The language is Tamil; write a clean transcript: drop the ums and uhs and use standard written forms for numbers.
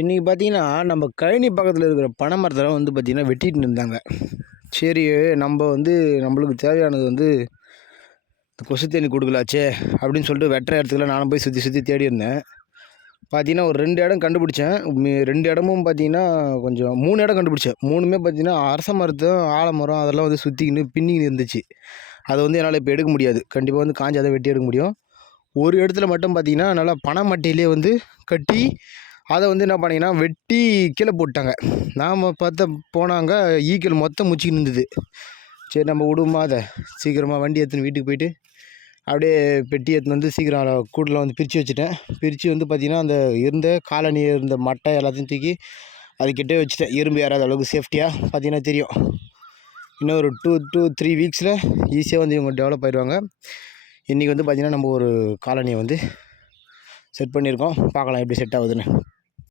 இன்றைக்கி பார்த்தீங்கன்னா, நம்ம கழனி பக்கத்தில் இருக்கிற பனை மரத்தெல்லாம் வந்து பார்த்திங்கன்னா வெட்டிட்டு இருந்தாங்க. சரி, நம்ம வந்து நம்மளுக்கு தேவையானது வந்து கொசு தண்ணி கொடுக்கலாச்சே அப்படின்னு சொல்லிட்டு வெட்டுற இடத்துக்குலாம் நானும் போய் சுற்றி சுற்றி தேடி இருந்தேன். பார்த்தீங்கன்னா ஒரு 2 இடம் கண்டுபிடிச்சேன். 2 இடமும் பார்த்தீங்கன்னா கொஞ்சம் 3 இடம் கண்டுபிடிச்சேன். 3மே பார்த்தீங்கன்னா அரச மரத்தும், ஆலமரம் அதெல்லாம் வந்து சுற்றிக்கின்னு பின்னிக்கின்னு இருந்துச்சு. அதை வந்து என்னால் இப்போ எடுக்க முடியாது. கண்டிப்பாக வந்து காஞ்சா தான் வெட்டி எடுக்க முடியும். ஒரு இடத்துல மட்டும் பார்த்தீங்கன்னா நல்லா பனை மட்டையிலே வந்து கட்டி அதை வந்து என்ன பண்ணிங்கன்னா வெட்டி கீழே போட்டாங்க. நாம் பார்த்த போனாங்க ஈக்கள் மொத்தம் முச்சிக்கின்னு இருந்தது. சரி நம்ம விடுவோமா அதை, சீக்கிரமாக வண்டி எடுத்துன்னு வீட்டுக்கு போயிட்டு அப்படியே பெட்டி எடுத்துன்னு வந்து சீக்கிரம் கூட்டில் வந்து பிரித்து வச்சுட்டேன். பிரித்து வந்து பார்த்திங்கன்னா அந்த இருந்த காலனி இருந்த மட்டை எல்லாத்தையும் தூக்கி அதுக்கிட்டே வச்சுட்டேன். எறும்பு ஏறாத அளவுக்கு சேஃப்டியாக பார்த்திங்கன்னா தெரியும். இன்னும் ஒரு 2-3 வீக்ஸில் ஈஸியாக வந்து இவங்க டெவலப் ஆயிடுவாங்க. இன்றைக்கி வந்து பார்த்திங்கன்னா நம்ம ஒரு காலனியை வந்து செட் பண்ணியிருக்கோம். பார்க்கலாம் எப்படி செட் ஆகுதுன்னு.